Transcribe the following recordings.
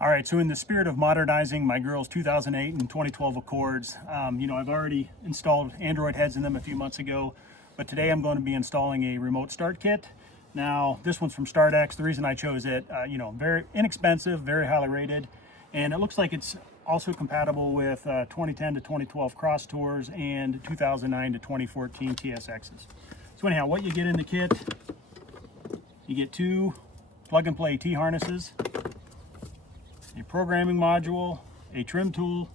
All right, so in the spirit of modernizing my girls' 2008 and 2012 Accords, I've already installed Android heads in them a few months ago, but today I'm going to be installing a remote start kit. Now, this one's from StartX. The reason I chose it, very inexpensive, very highly rated, and it looks like it's also compatible with 2010 to 2012 Cross Tours and 2009 to 2014 TSXs. So anyhow, what you get in the kit, you get two plug-and-play T-harnesses, a programming module, a trim tool,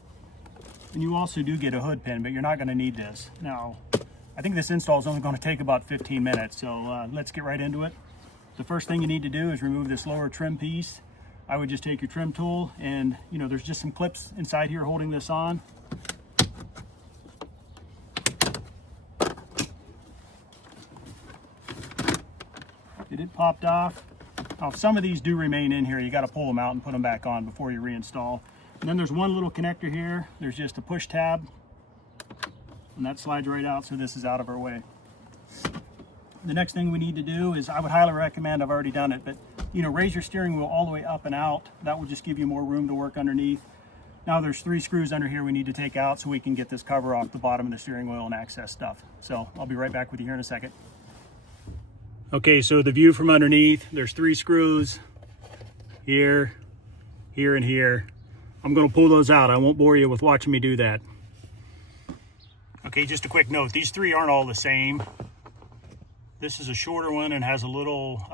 and you also do get a hood pin, but you're not going to need this. Now, I think this install is only going to take about 15 minutes, so let's get right into it. The first thing you need to do is remove this lower trim piece. I would just take your trim tool and, there's just some clips inside here holding this on. It popped off. Now, if some of these do remain in here, you got to pull them out and put them back on before you reinstall. And then there's one little connector here. There's just a push tab, and that slides right out, so this is out of our way. The next thing we need to do is, I would highly recommend, I've already done it, but raise your steering wheel all the way up and out. That will just give you more room to work underneath. Now there's 3 screws under here we need to take out so we can get this cover off the bottom of the steering wheel and access stuff. So I'll be right back with you here in a second. Okay, so the view from underneath, there's 3 screws here, here, and here. I'm going to pull those out. I won't bore you with watching me do that. Okay, just a quick note, these 3 aren't all the same. This is a shorter one and has a little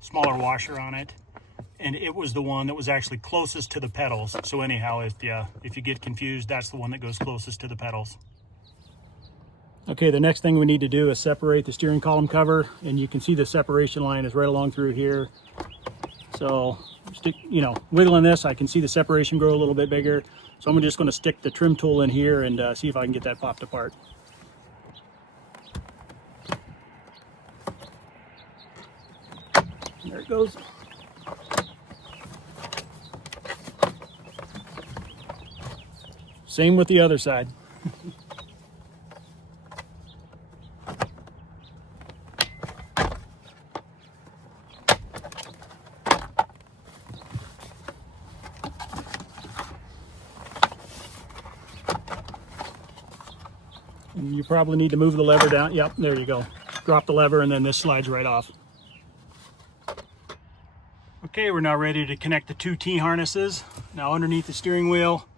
smaller washer on it, and it was the one that was actually closest to the pedals. So anyhow, if you get confused, that's the one that goes closest to the pedals. Okay, the next thing we need to do is separate the steering column cover, and you can see the separation line is right along through here. So, wiggling this, I can see the separation grow a little bit bigger. So I'm just going to stick the trim tool in here and see if I can get that popped apart. There it goes. Same with the other side. And you probably need to move the lever down. Yep, there you go. Drop the lever and then this slides right off. Okay, we're now ready to connect the 2 T-harnesses. Now underneath the steering wheel,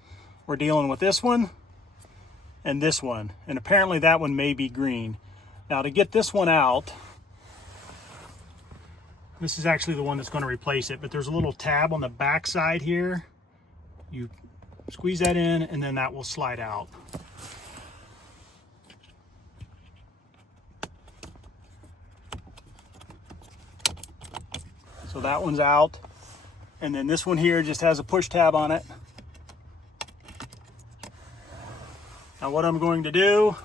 we're dealing with this one and this one. And apparently that one may be green. Now to get this one out, this is actually the one that's going to replace it, but there's a little tab on the back side here. You squeeze that in and then that will slide out. So that one's out. And then this one here just has a push tab on it. Now what I'm going to do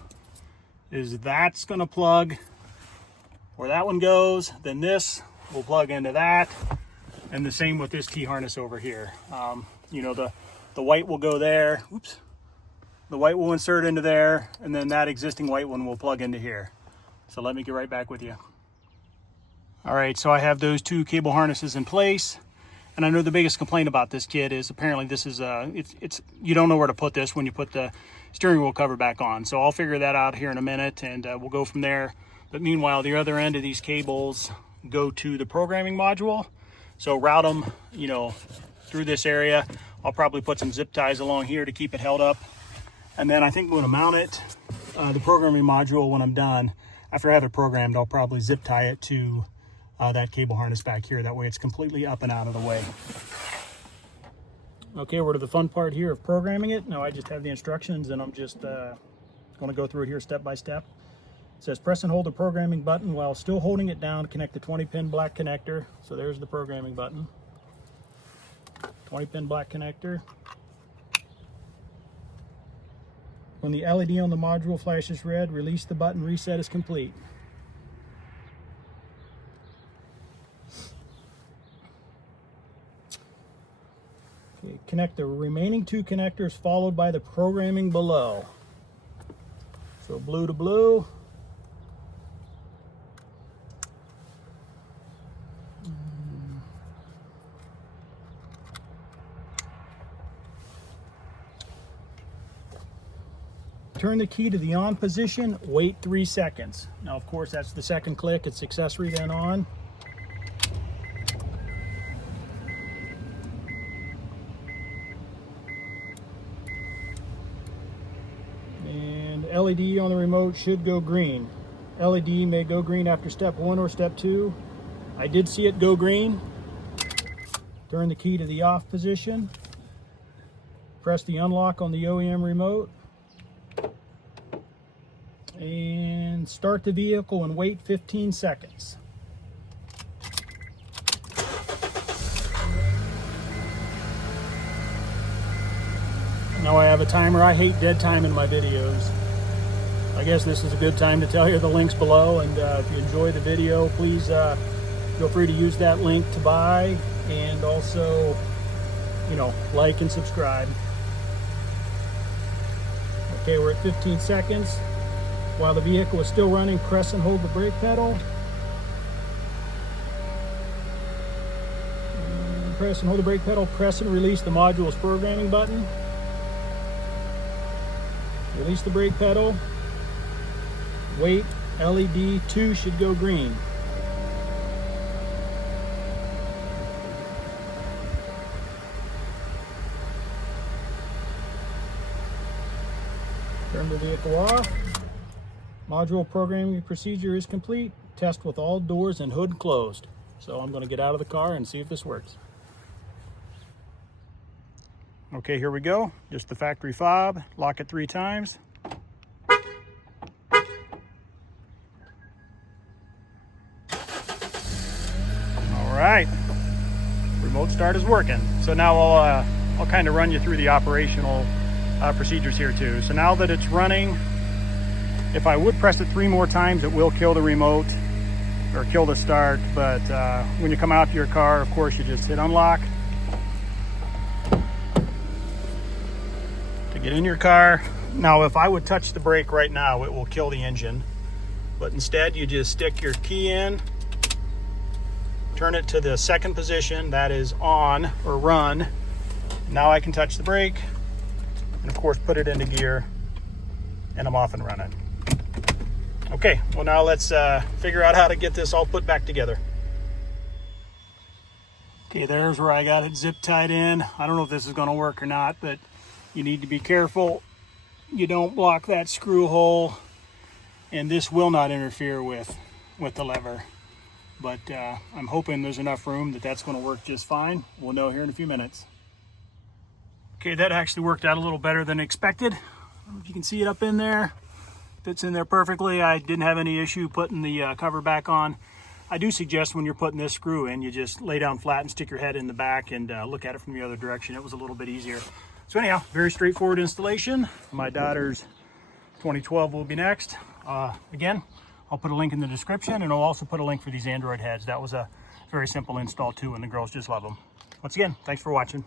is that's going to plug where that one goes. Then this will plug into that. And the same with this T-harness over here. The white will go there. Oops. The white will insert into there. And then that existing white one will plug into here. So let me get right back with you. All right, so I have those 2 cable harnesses in place, and I know the biggest complaint about this kit is apparently this is you don't know where to put this when you put the steering wheel cover back on. So I'll figure that out here in a minute, and we'll go from there. But meanwhile, the other end of these cables go to the programming module. So route them, through this area. I'll probably put some zip ties along here to keep it held up, and then I think I'm going to mount it, the programming module, when I'm done. After I have it programmed, I'll probably zip tie it to that cable harness back here. That way it's completely up and out of the way. Okay, we're to the fun part here of programming it. Now I just have the instructions and I'm just going to go through it here step by step. It says press and hold the programming button while still holding it down to connect the 20-pin black connector. So there's the programming button. 20-pin black connector. When the LED on the module flashes red, release the button, reset is complete. Okay, connect the remaining 2 connectors followed by the programming below. So blue to blue. turn the key to the on position, wait 3 seconds. Now, of course, that's the second click. It's accessory then on. And LED on the remote should go green. LED may go green after step 1 or step 2. I did see it go green. Turn the key to the off position. Press the unlock on the OEM remote. And start the vehicle and wait 15 seconds. Now I have a timer. I hate dead time in my videos. I guess this is a good time to tell you the links below, and if you enjoy the video, please feel free to use that link to buy, and also, you know, like and subscribe. Okay, we're at 15 seconds. While the vehicle is still running, press and hold the brake pedal. And press and hold the brake pedal, press and release the module's programming button. Release the brake pedal. Wait, LED 2 should go green. Turn the vehicle off. Module programming procedure is complete. Test with all doors and hood closed. So I'm going to get out of the car and see if this works. Okay, here we go. Just the factory fob. Lock it 3 times. All right. Remote start is working. So now I'll kind of run you through the operational procedures here too. So now that it's running, if I would press it 3 more times, it will kill the remote or kill the start. But when you come out to your car, of course, you just hit unlock to get in your car. Now, if I would touch the brake right now, it will kill the engine. But instead, you just stick your key in, turn it to the second position, that is on or run. Now I can touch the brake and, of course, put it into gear, and I'm off and running. Okay, well now let's figure out how to get this all put back together. Okay, there's where I got it zip tied in. I don't know if this is going to work or not, but you need to be careful you don't block that screw hole, and this will not interfere with the lever. But I'm hoping there's enough room that that's going to work just fine. We'll know here in a few minutes. Okay, that actually worked out a little better than expected. I don't know if you can see it up in there. Fits in there perfectly. I didn't have any issue putting the cover back on. I do suggest when you're putting this screw in, you just lay down flat and stick your head in the back and look at it from the other direction. It was a little bit easier. So anyhow, very straightforward installation. My daughter's 2012 will be next. Again, I'll put a link in the description, and I'll also put a link for these Android heads. That was a very simple install too, and the girls just love them. Once again, thanks for watching.